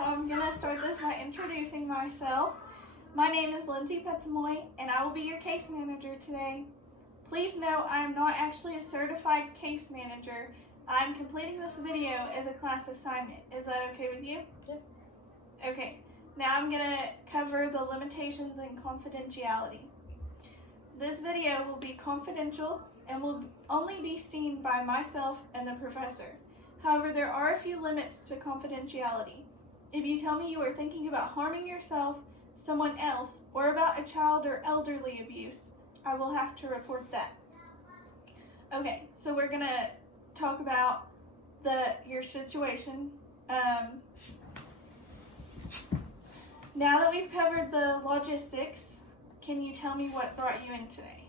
I'm going to start this by introducing myself. My name is Lindsay Petsamoy, and I will be your case manager today. Please note I am not actually a certified case manager. I'm completing this video as a class assignment. Is that okay with you? Yes. Okay, now I'm going to cover the limitations and confidentiality. This video will be confidential and will only be seen by myself and the professor. However, there are a few limits to confidentiality. If you tell me you are thinking about harming yourself, someone else, or about a child or elderly abuse, I will have to report that. Okay, so we're going to talk about your situation. Now that we've covered the logistics, can you tell me what brought you in today?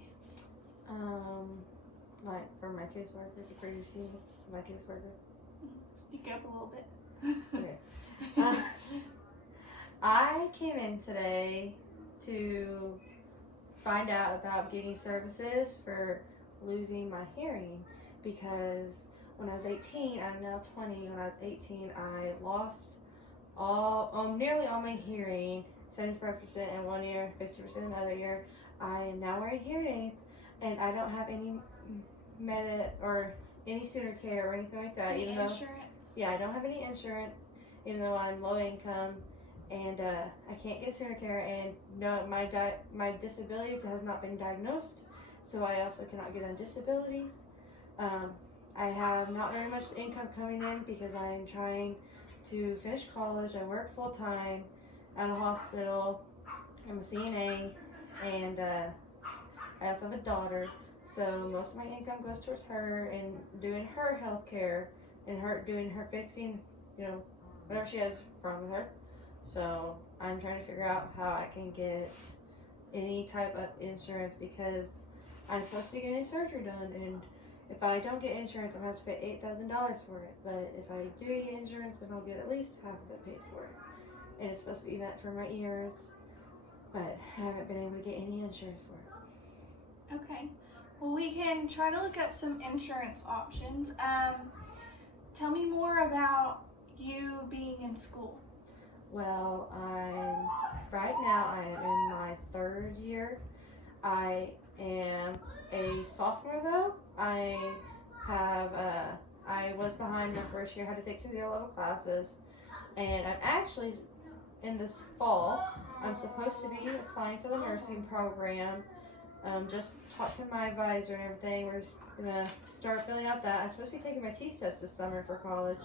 Like for my caseworker, for you see my caseworker. Speak up a little bit. Okay. I came in today to find out about getting services for losing my hearing because when I was 18, I'm now 20. When I was 18, I lost nearly all my hearing, 75% in one year, 50% in the other year. I am now wearing hearing aids, and I don't have any any sooner care or anything like that. Any insurance? Yeah, I don't have any insurance, even though I'm low income, and I can't get sooner care. And no, my disabilities has not been diagnosed, so I also cannot get on disabilities. I have not very much income coming in because I am trying to finish college. I work full time at a hospital. I'm a CNA, and I also have a daughter. So most of my income goes towards her and doing her health care and doing her fixing, whatever she has wrong with her. So I'm trying to figure out how I can get any type of insurance because I'm supposed to be getting surgery done, and if I don't get insurance, I'm going to have to pay $8,000 for it. But if I do get insurance, then I'll get at least half of it paid for it. And it's supposed to be met for my ears, but I haven't been able to get any insurance for it. Okay. Well, we can try to look up some insurance options. Tell me more about you being in school. Well, right now I am in my third year. I am a sophomore though. I was behind my first year, had to take some 0 level classes, and I'm actually in this fall, I'm supposed to be applying for the nursing program. Just talked to my advisor and everything. We're just gonna start filling out that. I'm supposed to be taking my TEAS test this summer for college.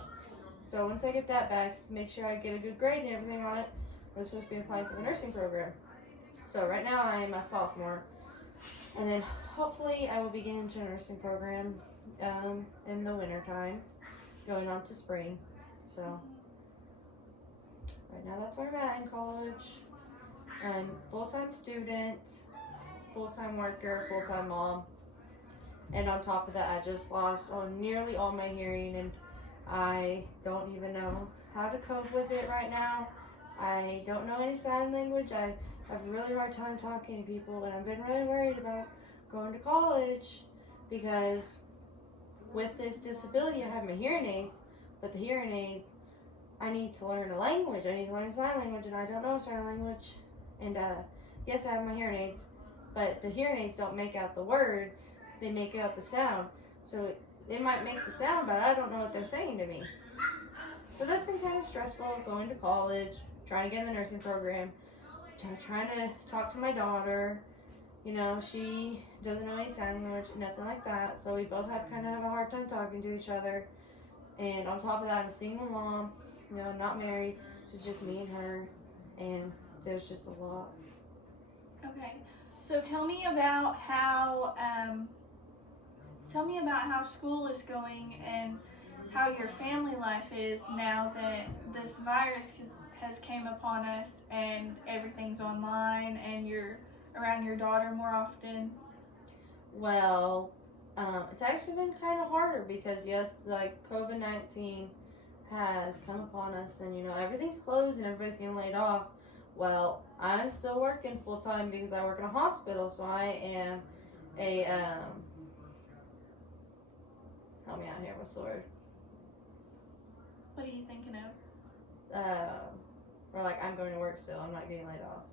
So once I get that back, make sure I get a good grade and everything on it, I'm supposed to be applying for the nursing program. So right now I am a sophomore, and then hopefully I will be getting into a nursing program in the winter time, going on to spring. So right now that's where I'm at in college. I'm full-time student, full-time worker, full-time mom, and on top of that I just lost nearly all my hearing, and I don't even know how to cope with it right now. I don't know any sign language. I have a really hard time talking to people, and I've been really worried about going to college because with this disability I have my hearing aids, but the hearing aids, I need to learn a language. I need to learn sign language, and I don't know sign language. And yes, I have my hearing aids, but the hearing aids don't make out the words, they make out the sound. So they might make the sound, but I don't know what they're saying to me. So that's been kind of stressful, going to college, trying to get in the nursing program, trying to talk to my daughter. She doesn't know any sign language, nothing like that. So we both have a hard time talking to each other. And on top of that, I'm a single mom, not married. It's just me and her, and there's just a lot. Okay, so tell me about how school is going and how your family life is now that this virus has came upon us and everything's online and you're around your daughter more often. Well, it's actually been kind of harder because yes, like COVID-19 has come upon us, and everything's closed and everybody's getting laid off. Well, I'm still working full time because I work in a hospital, so I am a help me out here, what's the word? What are you thinking of? or like I'm going to work still. I'm not getting laid off.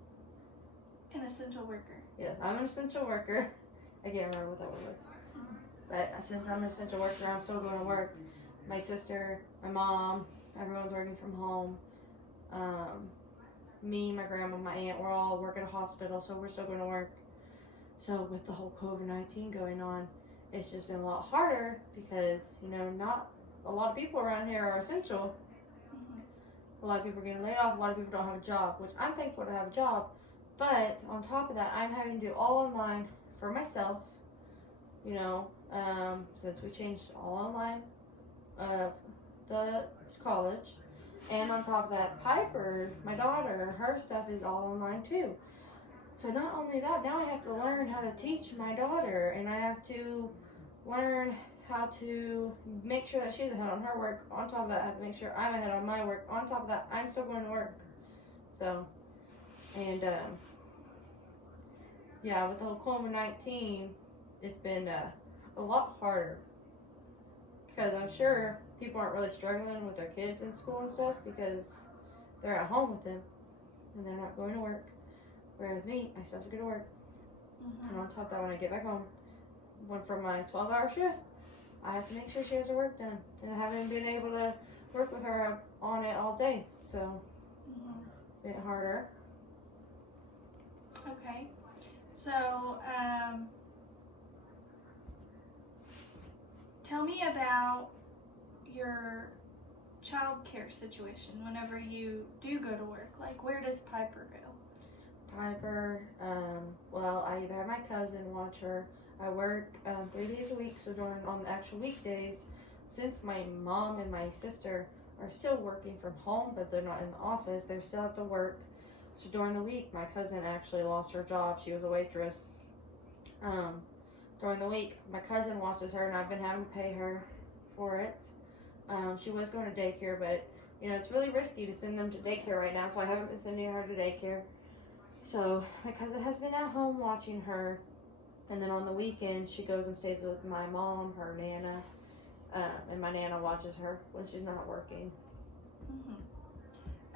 An essential worker. Yes, I'm an essential worker. I can't remember what that word was. But since I'm an essential worker, I'm still going to work. My sister, my mom, everyone's working from home. Me, my grandma, my aunt, we're all work at a hospital, so we're still going to work. So with the whole COVID-19 going on, it's just been a lot harder because, not a lot of people around here are essential. A lot of people are getting laid off. A lot of people don't have a job, which I'm thankful to have a job. But on top of that, I'm having to do all online for myself, since we changed all online the college. And on top of that, Piper, my daughter, her stuff is all online too. So not only that, now I have to learn how to teach my daughter, and I have to learn how to make sure that she's ahead on her work. On top of that, I have to make sure I'm ahead on my work. On top of that, I'm still going to work. So, and yeah, with the whole COVID-19, it's been a lot harder. Because I'm sure people aren't really struggling with their kids in school and stuff because they're at home with them and they're not going to work. Whereas me, I still have to go to work. And on top of that, when I get back home, from my 12-hour shift, I have to make sure she has her work done. And I haven't been able to work with her on it all day. So it's a bit harder. Okay. So, tell me about your childcare situation whenever you do go to work. Like, where does Piper go? Piper, well, I either have my cousin watch her. I work 3 days a week, so on the actual weekdays, since my mom and my sister are still working from home, but they're not in the office, they still have to work. So during the week, my cousin actually lost her job. She was a waitress. During the week, my cousin watches her, and I've been having to pay her for it. She was going to daycare, but, it's really risky to send them to daycare right now, so I haven't been sending her to daycare. So my cousin has been at home watching her, and then on the weekend, she goes and stays with my mom, her Nana, and my Nana watches her when she's not working.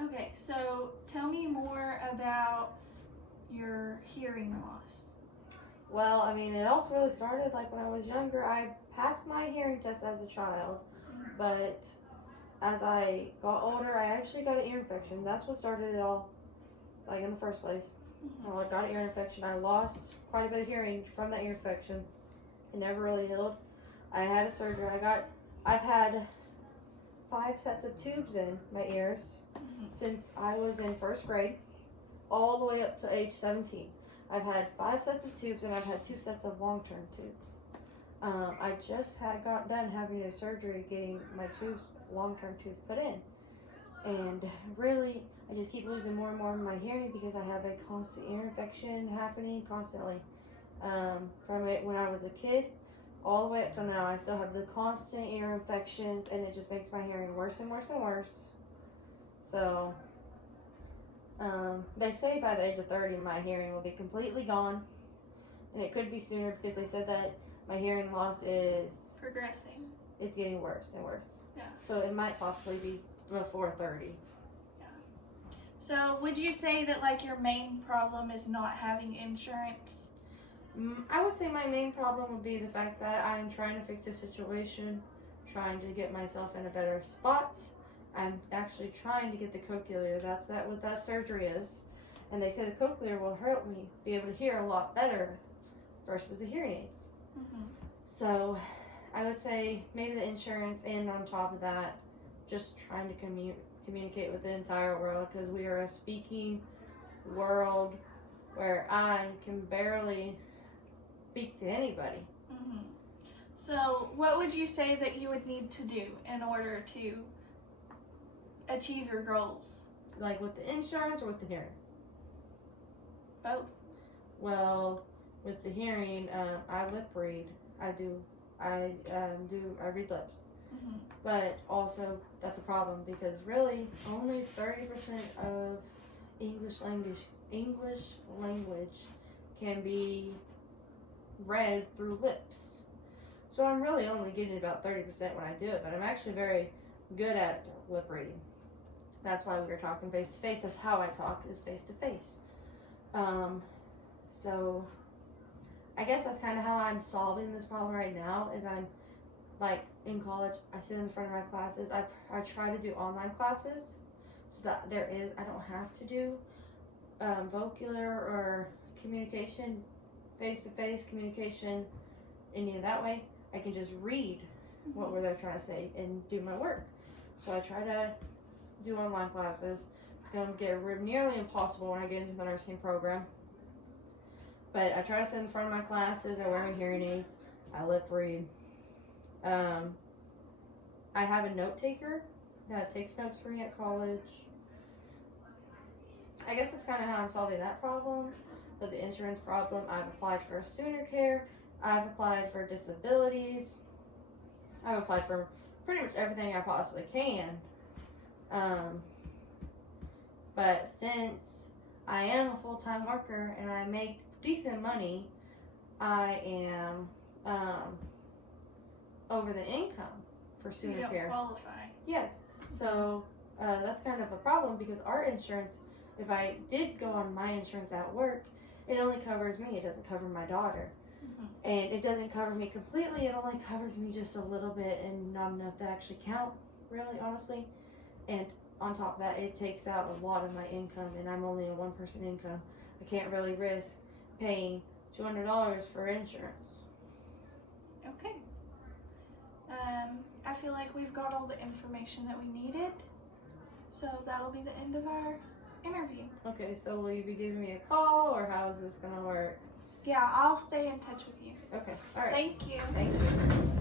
Okay, so tell me more about your hearing loss. Well, I mean, it all really started like when I was younger. I passed my hearing test as a child, but as I got older, I actually got an ear infection. That's what started it all, like in the first place. I got an ear infection. I lost quite a bit of hearing from that ear infection. It never really healed. I had a surgery. I've had 5 sets of tubes in my ears since I was in first grade, all the way up to age 17. I've had 5 sets of tubes, and I've had 2 sets of long-term tubes. I just got done having a surgery getting my long-term tubes put in. And really, I just keep losing more and more of my hearing because I have a constant ear infection happening constantly. From it when I was a kid, all the way up till now, I still have the constant ear infections, and it just makes my hearing worse and worse and worse. So, they say by the age of 30, my hearing will be completely gone, and it could be sooner because they said that my hearing loss is Progressing. It's getting worse and worse. Yeah. So it might possibly be before 30. Yeah. So would you say that like your main problem is not having insurance? I would say my main problem would be the fact that I'm trying to fix the situation, trying to get myself in a better spot. I'm actually trying to get the cochlear. That's what that surgery is. And they say the cochlear will help me be able to hear a lot better versus the hearing aids. So I would say maybe the insurance, and on top of that, just trying to communicate with the entire world, because we are a speaking world where I can barely speak to anybody. So what would you say that you would need to do in order to achieve your goals? Like with the insurance or with the hearing? Both. Well, with the hearing, I lip read. I read lips. But also, that's a problem because really only 30% of English language can be read through lips. So I'm really only getting about 30% when I do it, but I'm actually very good at lip reading. That's why we were talking face to face. That's how I talk, is face to face. So I guess that's kind of how I'm solving this problem right now. Is I'm like in college, I sit in front of my classes. I try to do online classes so that I don't have to do vocabular or communication, face to face communication, any of that way. I can just read what they're trying to say and do my work. So I try to do online classes. It's going to get nearly impossible when I get into the nursing program. But I try to sit in front of my classes. I wear my hearing aids. I lip read. I have a note taker that takes notes for me at college. I guess that's kind of how I'm solving that problem. But the insurance problem, I've applied for student care. I've applied for disabilities. I've applied for pretty much everything I possibly can. But since I am a full-time worker and I make decent money, I am over the income for student care. You don't qualify. Yes. So that's kind of a problem because our insurance, if I did go on my insurance at work, it only covers me. It doesn't cover my daughter. And it doesn't cover me completely. It only covers me just a little bit and not enough to actually count, really, honestly. And on top of that, it takes out a lot of my income, and I'm only a one-person income. I can't really risk paying $200 for insurance. Okay. I feel like we've got all the information that we needed. So that'll be the end of our interview. Okay, so will you be giving me a call, or how is this going to work? Yeah, I'll stay in touch with you. Okay, all right. Thank you. Thank you.